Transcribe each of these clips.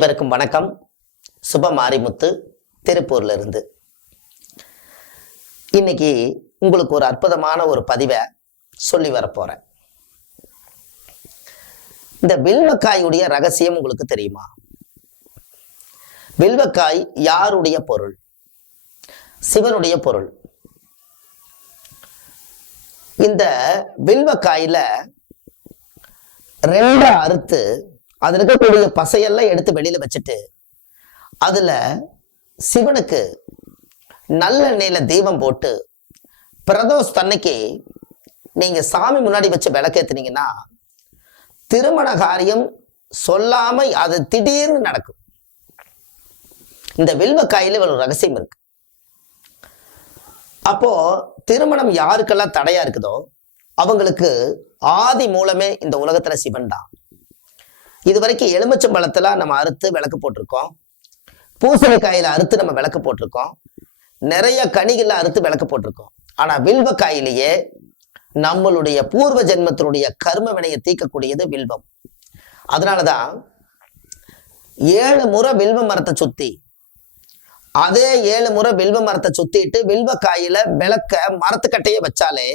அனைவருக்கும் வணக்கம். சுப மாரிமுத்து திருப்பூர்ல இருந்து. இன்னைக்கு உங்களுக்கு ஒரு அற்புதமான ஒரு பதிவை சொல்லி வரப்போறேன். இந்த வில்வக்காயுடைய ரகசியம் உங்களுக்கு தெரியுமா? வில்வக்காய் யாருடைய பொருள்? சிவனுடைய பொருள். இந்த வில்வக்காயில ரெண்டா அறுத்து அதுல இருக்கக்கூடிய பசையெல்லாம் எடுத்து வெளியில வச்சுட்டு அதுல சிவனுக்கு நல்லெண்ணெயில தீபம் போட்டு பிரதோஷ் தன்னைக்கு நீங்க சாமி முன்னாடி வச்சு விளக்கேத்துனீங்கன்னா திருமண காரியம் சொல்லாம அது திடீர்னு நடக்கும். இந்த வில்வக்காயில ஒரு ரகசியம் இருக்கு. அப்போ திருமணம் யாருக்கெல்லாம் தடையா இருக்குதோ அவங்களுக்கு ஆதி மூலமே இந்த உலகத்துல சிவன் தான். இது வரைக்கும் எலுமிச்சம்பழத்துல நம்ம அறுத்து விளக்கு போட்டிருக்கோம், பூசணிக்காயில அறுத்து நம்ம விளக்கு போட்டிருக்கோம், நிறைய கனிகள்ல அறுத்து விளக்கு போட்டிருக்கோம். ஆனா வில்வக்காயிலேயே நம்மளுடைய பூர்வ ஜென்மத்தினுடைய கர்ம வினையை தீர்க்கக்கூடியது வில்வம். அதனாலதான் 7 முறை வில்வ மரத்தை சுத்தி அதே 7 முறை வில்வ மரத்தை சுத்திட்டு வில்வக்காயில விளக்க மரத்துக்கட்டையே வச்சாலே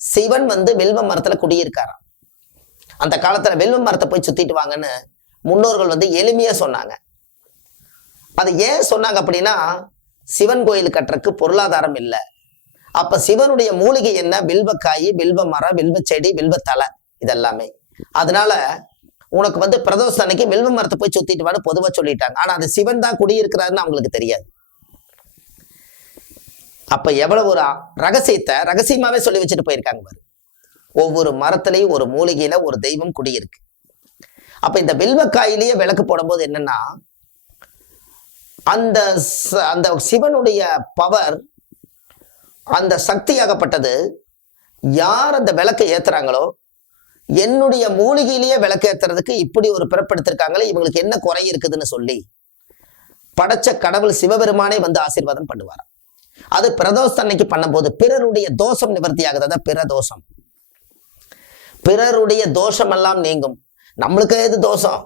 சிவன் வில்வ மரத்துல குடியிருக்காராம். அந்த காலத்துல வில்வ மரத்தை போய் சுத்திட்டு வாங்கன்னு முன்னோர்கள் எளிமையா சொன்னாங்க. அது ஏன் சொன்னாங்க அப்படின்னா, சிவன் கோயில் கட்டுறதுக்கு பொருளாதாரம் இல்லை. அப்ப சிவனுடைய மூலிகை என்ன? வில்வக்காய், வில்வ மரம், வில்வ செடி, வில்வ தலை, இதெல்லாமே. அதனால உனக்கு பிரதோஷ அன்னைக்கு வில்வ மரத்தை போய் சுத்திட்டு வான்னு பொதுவா சொல்லிட்டாங்க. ஆனா அது சிவன் தான் குடியிருக்கிறாருன்னு அவங்களுக்கு தெரியாது. அப்ப எவ்வளவு ஒரு ரகசியத்தை ரகசியமாவே சொல்லி வச்சுட்டு போயிருக்காங்க பாரு. ஒவ்வொரு மரத்திலையும் ஒரு மூலிகையில ஒரு தெய்வம் குடியிருக்கு. அப்ப இந்த வில்வக்காயிலேயே விளக்கு போடும்போது என்னன்னா, அந்த அந்த சிவனுடைய பவர், அந்த சக்தியாகப்பட்டது யார் அந்த விளக்கை ஏத்துறாங்களோ, என்னுடைய மூலிகையிலேயே விளக்கு ஏத்துறதுக்கு இப்படி ஒரு பிறப்பெடுத்திருக்காங்களே, இவங்களுக்கு என்ன குறை இருக்குதுன்னு சொல்லி படைச்ச கடவுள் சிவபெருமானே ஆசீர்வாதம் பண்ணுவாராம். அது பிரதோஷ அன்னைக்கு பண்ணும்போது பிறருடைய தோஷம் நிவர்த்தி ஆகுது. அதான் பிரதோஷம். பிறருடைய தோஷம் எல்லாம் நீங்கும். நம்மளுக்கு எது தோஷம்?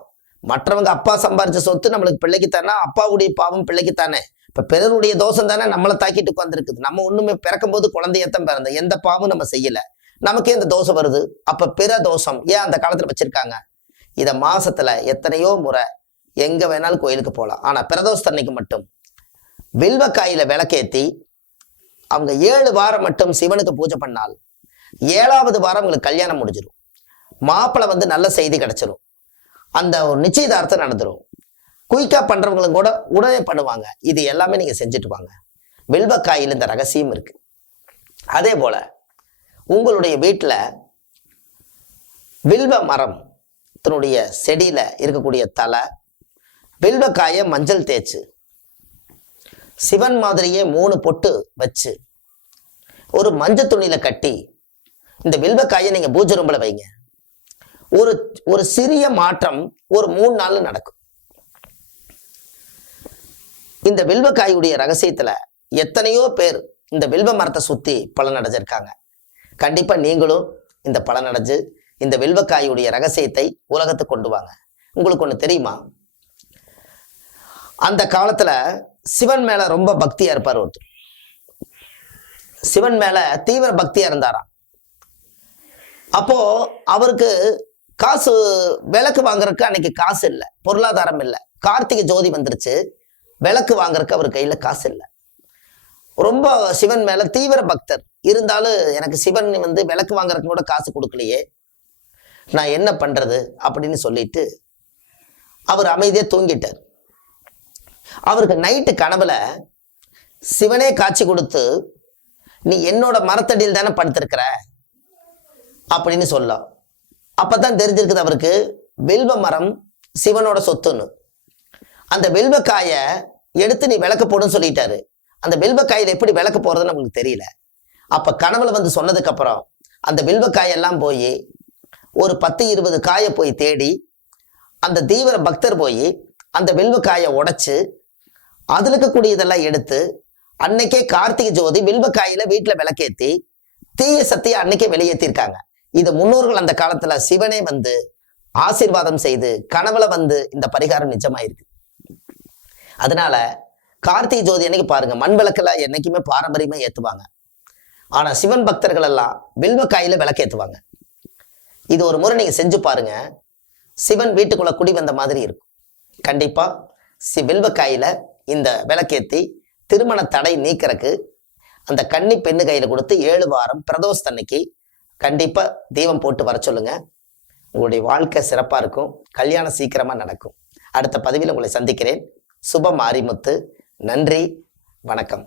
மற்றவங்க அப்பா சம்பாரிச்ச சொத்து நம்மளுக்கு பிள்ளைக்குத்தானே, அப்பாவுடைய பாவம் பிள்ளைக்குத்தானே. இப்ப பிறருடைய தோஷம் தானே நம்மளை தாக்கிட்டு உட்காந்துருக்குது. நம்ம ஒண்ணுமே பிறக்கும் போது குழந்தையத்தான் பிறந்த, எந்த பாவம் நம்ம செய்யல, நமக்கே இந்த தோஷம் வருது. அப்ப பிற தோஷம் ஏன் அந்த காலத்துல வச்சிருக்காங்க? இத மாசத்துல எத்தனையோ முறை எங்க வேணாலும் கோயிலுக்கு போகலாம். ஆனா பிரதோஷத்தன்னைக்கு மட்டும் வில்வக்காயில விளக்கேத்தி அவங்க 7 வாரம் மட்டும் சிவனுக்கு பூஜை பண்ணால் 7வது வாரம் உங்களுக்கு கல்யாணம் முடிஞ்சிடும். மாப்பிள்ளை நல்ல செய்தி கிடைச்சிடும். அந்த ஒரு நிச்சயதார்த்தம் நடந்துடும். குயிக்கா பண்றவங்களும் கூட உடனே பண்ணுவாங்க. இது எல்லாமே நீங்க செஞ்சுட்டு வாங்க. வில்வக்காயில் இந்த ரகசியம் இருக்கு. அதே போல உங்களுடைய வீட்டுல வில்வ மரம் தன்னுடைய செடியில இருக்கக்கூடிய தலை வில்வக்காய மஞ்சள் தேய்ச்சு சிவன் மாதிரியே 3 பொட்டு வச்சு ஒரு மஞ்சள் துணியில கட்டி இந்த வில்வக்காயை நீங்க பூஜை ரூம்ல வைங்க. ஒரு சிறிய மாற்றம் ஒரு 3 நாள்ல நடக்கும். இந்த வில்வக்காயுடைய ரகசியத்துல எத்தனையோ பேர் இந்த வில்வ மரத்தை சுத்தி பலன் அடைஞ்சிருக்காங்க. கண்டிப்பா நீங்களும் இந்த பலன் அடைஞ்சு இந்த வில்வக்காயுடைய ரகசியத்தை உலகத்துக்கு கொண்டு வாங்க. உங்களுக்கு ஒண்ணு தெரியுமா? அந்த காலத்துல சிவன் மேல ரொம்ப பக்தியா இருப்பார் ஒருத்தர். சிவன் மேல தீவிர பக்தியா இருந்தாராம். அப்போ அவருக்கு காசு விளக்கு வாங்குறதுக்கு அன்னைக்கு காசு இல்லை, பொருளாதாரம் இல்லை. கார்த்திகை ஜோதி வந்துருச்சு, விளக்கு வாங்குறதுக்கு அவர் கையில காசு இல்லை. ரொம்ப சிவன் மேல தீவிர பக்தர் இருந்தாலும் எனக்கு சிவன் விளக்கு வாங்குறதுக்கு கூட காசு கொடுக்கலையே, நான் என்ன பண்றது அப்படின்னு சொல்லிட்டு அவர் அமைதியா தூங்கிட்டார். அவருக்கு நைட்டு கனவுல சிவனே காட்சி கொடுத்து, நீ என்னோட மரத்தடியில் தானே படுத்திருக்கிற அப்படின்னு சொல்ல. அப்பதான் தெரிஞ்சிருக்குது அவருக்கு வில்வ மரம் சிவனோட சொத்துன்னு. அந்த வில்வக்காய எடுத்து நீ விளக்கு போடுன்னு சொல்லிட்டாரு. அந்த வில்வக்காயில எப்படி விளக்கு போறதுன்னு நமக்கு தெரியல. அப்ப கனவுல சொன்னதுக்கு அப்புறம் அந்த வில்வக்காயெல்லாம் போய் ஒரு 10-20 காயை போய் தேடி அந்த தீவிர பக்தர் போய் அந்த வில்வக்காயை உடைச்சு அதுல இருக்கக்கூடிய இதெல்லாம் எடுத்து அன்னைக்கே கார்த்திகை ஜோதி வில்வக்காயில வீட்டுல விளக்கேத்தி தீய சக்தியை அன்னைக்கே வெளியேற்றிருக்காங்க. இது முன்னோர்கள் அந்த காலத்துல சிவனே ஆசீர்வாதம் செய்து கனவுல இந்த பரிகாரம் நிஜமாயிருக்கு. அதனால கார்த்திகை ஜோதி அன்னைக்கு பாருங்க, மண் விளக்குல என்னைக்குமே பாரம்பரியமா ஏத்துவாங்க. ஆனா சிவன் பக்தர்கள் எல்லாம் வில்வக்காயில விளக்கேத்துவாங்க. இது ஒரு முறை நீங்க செஞ்சு பாருங்க, சிவன் வீட்டுக்குள்ள குடி வந்த மாதிரி இருக்கும். கண்டிப்பா வில்வக்காயில இந்த விளக்கேத்தி திருமண தடை நீக்கிறதுக்கு அந்த கன்னி பெண்ணு கையில கொடுத்து 7 வாரம் பிரதோஷத்தன்னைக்கு கண்டிப்பா தீபம் போட்டு வர சொல்லுங்க. உங்களுடைய வாழ்க்கை சிறப்பா இருக்கும், கல்யாணம் சீக்கிரமா நடக்கும். அடுத்த பதிவில் உங்களை சந்திக்கிறேன். சுப மாரிமுத்து. நன்றி, வணக்கம்.